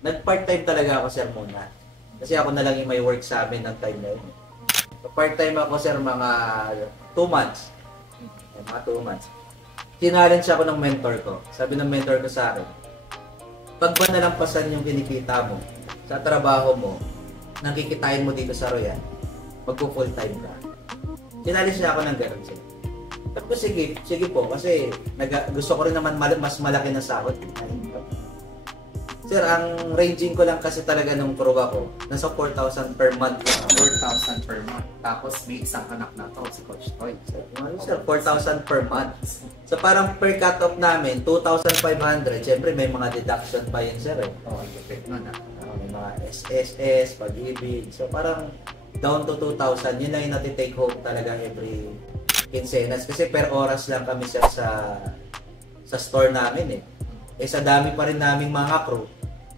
Nag-part-time talaga ako, sir, muna. Kasi ako na lang yung may work sa amin ng time na yun. So, part-time ako, sir, mga 2 months. Mga 2 months. Tinalent ako ng mentor ko. Sabi ng mentor ko sa akin, pag ba nalampasan yung kinikita mo sa trabaho mo, nakikitain mo dito sa Royal, magpo-full time ka. Tinalent niya ako ng gano'n, sir. Tapos sige po, kasi gusto ko rin naman mas malaki na sahod. Sir, ang ranging ko lang kasi talaga nung proba ko, nasa 4,000 per month. 4,000 per month. Tapos may isang anak na to, si Coach Toy. Sir, 4,000 per month. So parang per cut-off namin, 2,500. Siyempre may mga deduction pa yun, sir. Oo, depende nun ah. May mga SSS, pag-ibig. So parang down to 2,000. Yun lang yung nati-take home talaga every quincenas. Kasi per oras lang kami, sir, sa store namin eh. Eh sa dami pa rin naming mga crew.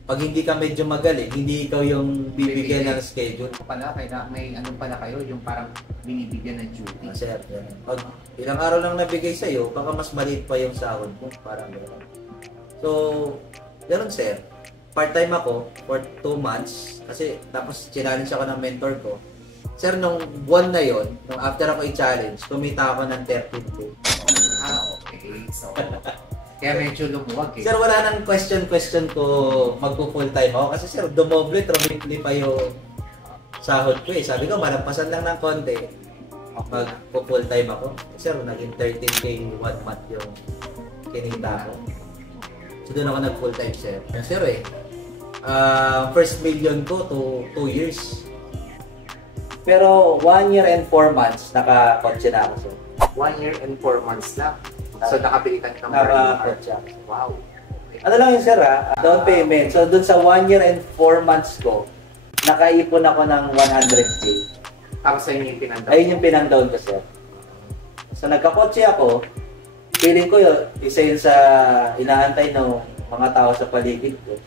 Pag hindi ka medyo magaling, hindi ikaw yung bibigyan ng schedule. Pala, kaya may ano pala kayo, yung parang binibigyan ng duty. Sir, yan. Pag ilang araw lang nabigay sa'yo, baka mas maliit pa yung sahod mo. Parang gano'n. So, gano'n, sir. Part-time ako for 2 months. Kasi tapos challenge ako ng mentor ko. Sir, nung buwan na yon, nung after ako i-challenge, kumita ako ng 13K. Ah, okay. So, kaya medyo lumuwag eh. Sir, wala nang question ko magpo-full time ako. Kasi sir, dumoble, triple pa yung sahod ko eh. Sabi ko, malampasan lang ng konti. Magpo-full time ako. Sir, naging 13K 1 month yung kinita ko. So, doon ako nag-full time, sir. Sir eh, first million ko to 2 years. Pero 1 year and 4 months, naka-kotse na ako, sir. 1 year and 4 months lang. So, nakabili ka ng Naka-kotse. Wow. Ano lang yun, sir, down payment. So, dun sa 1 year and 4 months ko, nakaipon ako ng 100K. Tapos ayun yung pinandown. Ayun yung pinandown ko, sir. So, nagkakotse ako, feeling ko yun, isa yun sa inaantay ng mga tao sa paligid ko.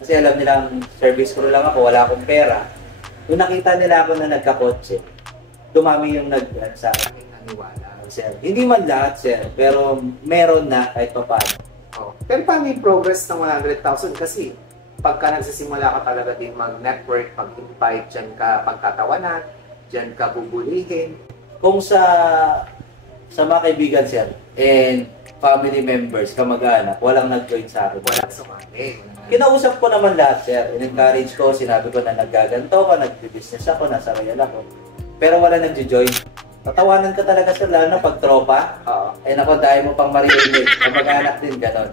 Kasi alam nilang service crew lang ako, wala akong pera. Nung nakita nila ako na nagkakotse, dumami yung sa akin. Naniwala. Sir. Hindi man lahat, sir, pero meron na kahit pa paano. Oh. Pero paano yung progress ng 100,000? Kasi pagka nagsisimula ka talaga din mag-network, pag-invite, dyan ka pagtatawanan, dyan ka bubulihin. Kung sa mga kaibigan, sir, and family members, kamag-anak, walang nag-join sa akin. Walang sumali. Kinausap ko naman lahat, sir. In-encourage ko, sinabi ko na naggaganto ko, nag-business ako, nasa Royal ako. Pero wala nag-join. Tatawanan ka talaga, sir, lalo na pag tropa. Eh naku, dahil mo pang maririnig. Kamag-anak din, ganon.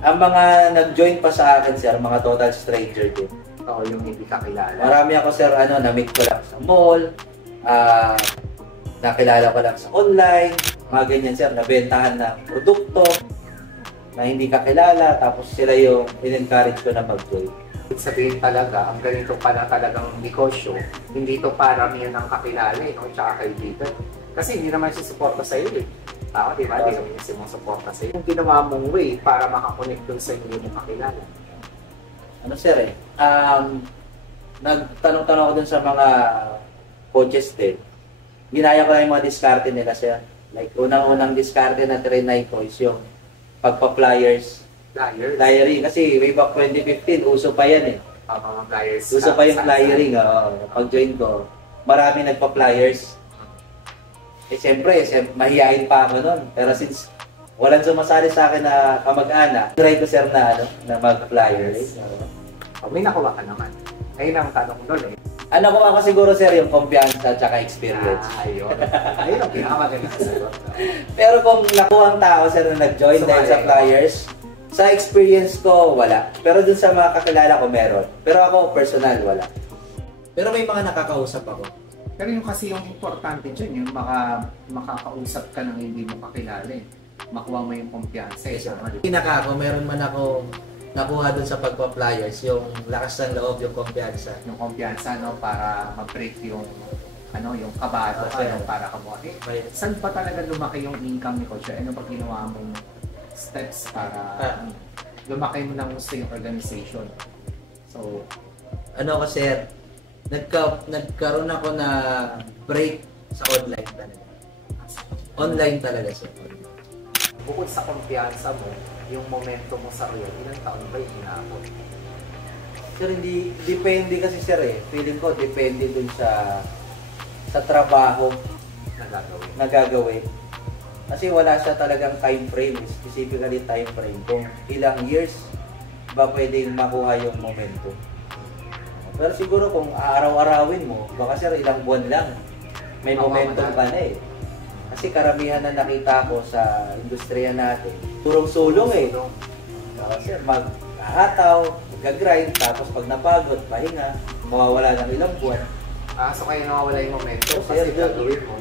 Ang mga nag-join pa sa akin, sir, mga total stranger din. Oo, yung hindi ka kilala. Marami ako, sir, na-meet ko lang sa mall, nakilala ko lang sa online, mga ganyan, sir, nabentahan ng produkto na hindi ka kilala, tapos sila yung in-encourage ko na mag-join. Sabihin talaga, ang ganito pala talagang negosyo, hindi to para niya ng kakilala, no? Tsaka kaibigan. Kasi hindi naman siya suporta sa iyo eh. Tama, di ba? Hindi naman siya sumusuporta sa iyo. Yung ginawa mong way para makakonect dun sa hindi mo kakilala. Ano, sir, nagtanong-tanong ako dun sa mga coaches din. Ginaya ko lang yung mga diskarte nila, sir. Like, unang-unang diskarte na trinay ko is yung pagpa-flyers. Flyering. Kasi way back 2015, uso pa yan eh. Mga flyers. Uso pa yung flyering. Pag-join ko, marami nagpa-flyers. Eh, siyempre, mahihain pa ako nun. Pero since walang sumasali sa akin na kamag-anak, try ko, sir, na mag-flyers. May nakuha ka naman. Ayun ang tanong doon eh. Ano ko ako siguro, sir, yung kumpiyansa at saka experience. Ayun. Ayun ang pinakamagandang sagot. Pero kung nakuha ang tao, sir, na nag-join dahil sa flyers, sa experience ko, wala. Pero dun sa mga kakilala ko, meron. Pero ako, personal, wala. Pero may mga nakakausap ako. Pero yung kasi yung importante dyan, yung makakausap ka ng hindi mo kakilala eh. Makuha mo yung kumpiyansa eh. Pinaka ako, meron man ako nakuha dun sa pagpa-flyers, yung lakas ng loob, yung kumpiyansa. Yung kumpiyansa, no, para ma-break yung yung kabado ka, para ka mo. Saan pa talaga lumaki yung income ni Coach? Ano pag ginawa mong steps para lumaki mo ng gusto yung organization? So, ano ko, sir, nagkaroon ako na break sa online talaga. Online talaga, sir. Bukod sa kumpiyansa mo, yung momento mo sa Royal, ilang taon ba yung inaabot? Sir, hindi, depende kasi sir eh. Feeling ko, depende dun sa trabaho na gagawin. Kasi wala siya talagang time frame, specifically time frame. Kung ilang years ba pwedeng makuha yung momentum. Pero siguro kung araw-arawin mo, baka sir ilang buwan lang, may momentum ka na eh. Kasi karamihan na nakita ko sa industriya natin, turong sulong eh. Kasi maghahataw, mag-grind, tapos pag napagod, pahinga, mawawala ng ilang buwan. So kaya nawawala yung momentum So, kasi gagawin mo.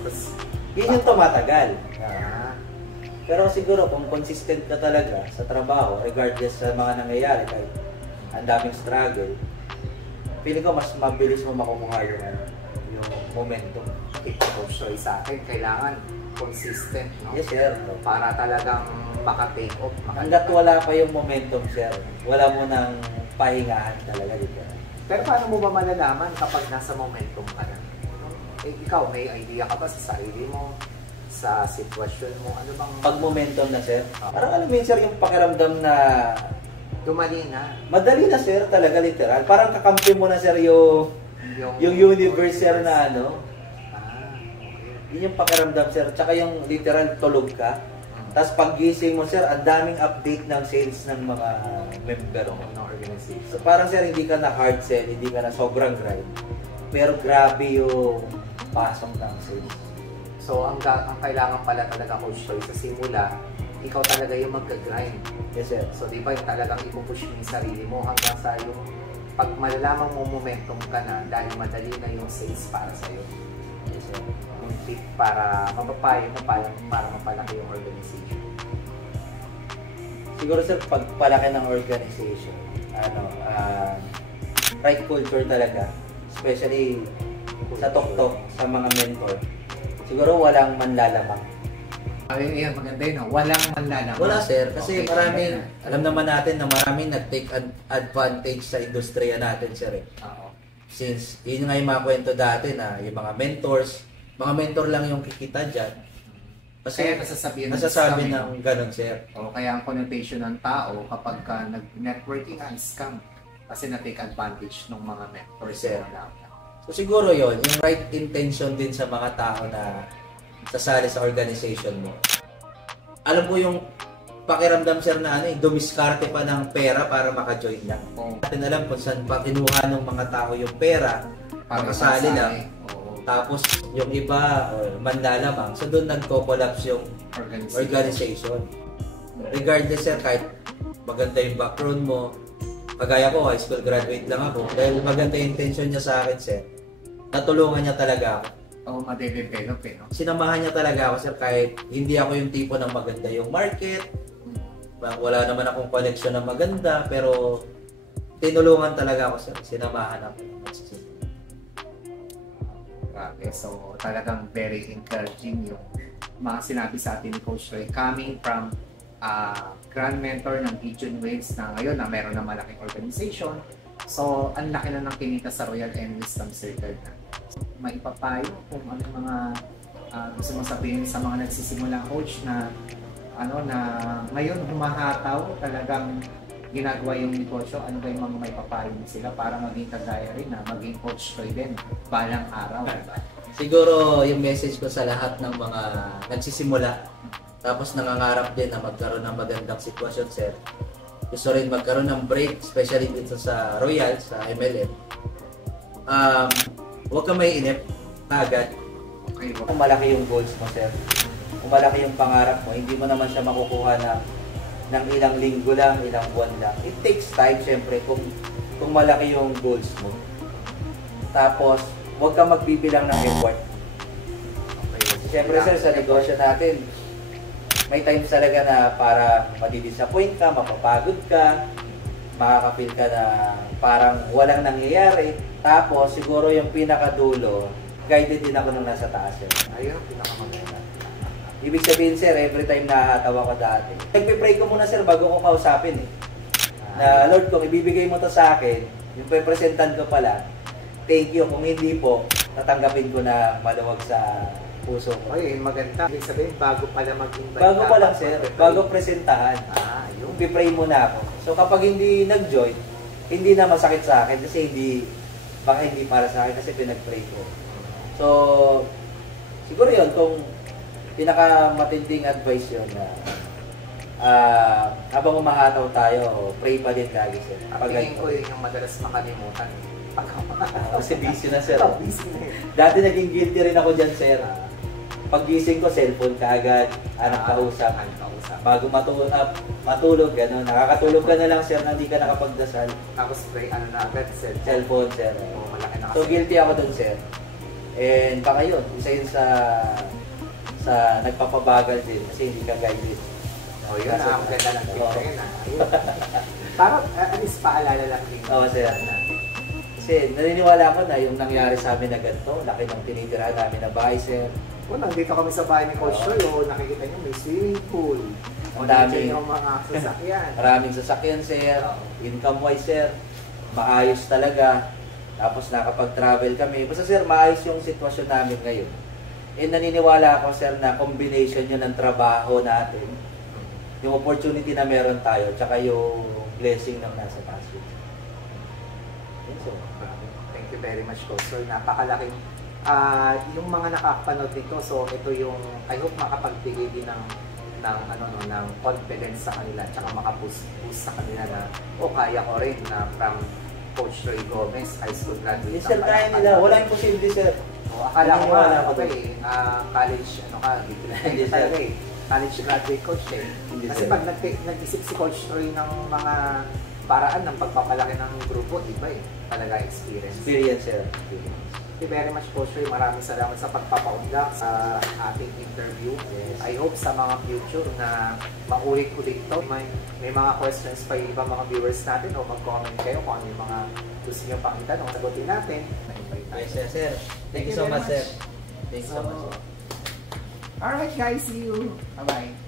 Yun yung tumatagal. Pero siguro kung consistent ka talaga sa trabaho, regardless sa mga nangyayari, kahit ang daming struggle, feeling ko mas mabilis mo makukuha yung momentum. So sa akin, kailangan consistent, no? Yes, sir. Para talagang maka-take off. Hanggat wala pa yung momentum, sir, wala mo nang pahingahan talaga dito. Pero paano mo ba malalaman kapag nasa momentum ka na? Ikaw, may idea ka ba sa sarili mo? Sa sitwasyon mo? Ano bang... Pag momentum na, sir, parang alam mo yun, sir, yung pakiramdam na... Dumali na. Madali na, sir, talaga literal. Parang kakampi mo na, sir, yung universe, sir, na ano. Okay. Yun yung pakiramdam, sir. Tsaka yung literal tulog ka. Tapos paggising mo, sir, ang daming update ng sales ng mga member mo. Ng organization. So parang, sir, hindi ka na hard sell, hindi ka na sobrang grind. Pero grabe yung pasok ng sales. So, ang kailangan pala talaga, Coach Troy, sa simula, ikaw talaga yung magka-grind. Yes, sir. So, di ba yung talagang ipupush mo yung sarili mo hanggang sa yung pag malalaman mo momentum ka na dahil madali na yung sales para sa'yo. Yes, sir. Yung tip para mapapayo mo para mapalaki yung organization. Siguro, sir, pagpalaki ng organization, right culture talaga, especially sa tok-tok, sa mga mentor. Siguro walang manlalamang. Ay, yan, maganda yun. Walang manlalamang. Wala, sir. Kasi maraming, alam naman natin na maraming nag-take advantage sa industriya natin, sir. Oo. Since, yun nga yung mga kwento dati na yung mga mentors, mga mentor lang yung kikita dyan. Kasi kaya nasasabi ng ganun, sir. O kaya ang connotation ng tao kapag ka nag-networking ang scam kasi na-take advantage ng mga mentors. Sir. So siguro yon yung right intention din sa mga tao na sasali sa organization mo. Alam mo yung pakiramdam, sir, na dumiskarte pa ng pera para maka-join lang. Natin alam kung saan pa kinuha ng mga tao yung pera para kasali lang. Tapos yung iba manlalamang. So doon nagko-collapse yung organization. Regardless, sir, kahit maganda yung background mo, kagaya ko, high school graduate lang ako. Dahil maganda yung intention niya sa akin, sir, natulungan niya talaga ako. Madedevelop no? Sinamahan niya talaga ako, sir, kahit hindi ako yung tipo ng maganda yung market. Wala naman akong connection na maganda, pero tinulungan talaga ako, sir. Sinamahan ako. Grabe. So, talagang very encouraging yung mga sinabi sa atin ni Coach Troy coming from grand mentor ng Gideon Waves na ngayon na meron na malaking organization. So, ang laki na ng kinita sa Royal and Wisdom Circle na. So, maipapayo kung ano mga gusto mong sabihin sa mga nagsisimula, Coach, na na ngayon humahataw, talagang ginagawa yung negosyo. Ano ba yung mga maipapayo mo sila para maging kagaya rin na maging Coach Troy din balang araw, diba? Siguro yung message ko sa lahat ng mga nagsisimula tapos nangangarap din na magkaroon ng magandang sitwasyon, sir. Gusto rin magkaroon ng break, especially dito sa Royal, sa MLM. Huwag kang maiinip agad. Okay. Kung malaki yung goals mo, sir, kung malaki yung pangarap mo, hindi mo naman siya makukuha ng ilang linggo lang, ilang buwan lang. It takes time, syempre, kung malaki yung goals mo. Tapos, huwag kang magbibilang ng effort. Okay. Syempre, sir, sa negosyo natin, may times talaga na para madidisappoint ka, mapapagod ka, makakapil ka na parang walang nangyayari. Tapos, siguro yung pinakadulo, guided din ako nung nasa taas. Ayun, pinakamaganda. Ibig sabihin, sir, every time nakakatawa ko dati, nagpe-pray ko muna, sir, bago ko kausapin na, Lord, kung ibibigay mo to sa akin, yung prepresentan ko pala, thank you. Kung hindi po, tatanggapin ko na maluwag sa puso ko. Ay, maganda. Ibig sabihin, bago pala mag-invite. Bago pa lang, sir. Bago presentahan. Yung Pipray muna ako. So kapag hindi nag-join, hindi na masakit sa akin kasi baka hindi para sa akin kasi pinag-pray ko. So, siguro yun, kung pinakamatinding advice yun na habang umahataw tayo, pray pa din lagi, sir. Tingin ko yun yung madalas makalimutan. Kasi busy na, sir. Busy na. Dati naging guilty rin ako dyan, sir. Paggising ko, cellphone kaagad, anak kausap. Bago matulog, gano'n. Nakakatulog ka na lang, sir, na hindi ka nakapagdasal. Tapos pray, ano na agad, cellphone, sir. Malaki na kasi. So, guilty ako dun, sir. And baka yun, isa yun sa nagpapabagal din kasi hindi ka guided. O yun na, ang ganda ng tip yun na. Parang, at least paalala lang din. Oo, sir. Kasi naniniwala ko na yung nangyari sa amin na ganito, laki ng tinitirahan namin na bahay, sir. Nandito kami sa bahay ni Coach Roy, nakikita nyo may swimming pool. Ang dami. Yung mga sasakyan. Maraming sasakyan, sir. Income-wise, sir. Maayos talaga. Tapos nakapag-travel kami. Basta, sir, maayos yung sitwasyon namin ngayon. And naniniwala ako, sir, na combination yun ng trabaho natin, yung opportunity na meron tayo, tsaka yung blessing ng nasa passion. So, thank you very much, Coach Roy. Napakalaking yung mga nakakapanood dito, so ito yung I hope makapagbigay din ng confidence sa kanila, tsaka makaboost sa kanila na kaya ko rin na from Coach Roy Gomez, high school graduate. Sir, kaya nila. Wala yung posible, sir. Akala ko college, hindi talaga college graduate coach eh. Kasi pag nag-isip si Coach Roy ng mga paraan ng pagpapalaki ng grupo, iba eh. Talaga experience. Experience, sir. Thank you very much, Coach Roy. Maraming salamat sa pagpapaunlak sa ating interview. Yes. I hope sa mga future na maulit-ulit to. May mga questions pa yung ibang mga viewers natin o mag-comment kayo kung ano yung mga gusto nyo pang itanong. Sagutin natin. Yes, sir. Thank you so much, sir. Thank you so much. Alright guys, see you. Bye-bye.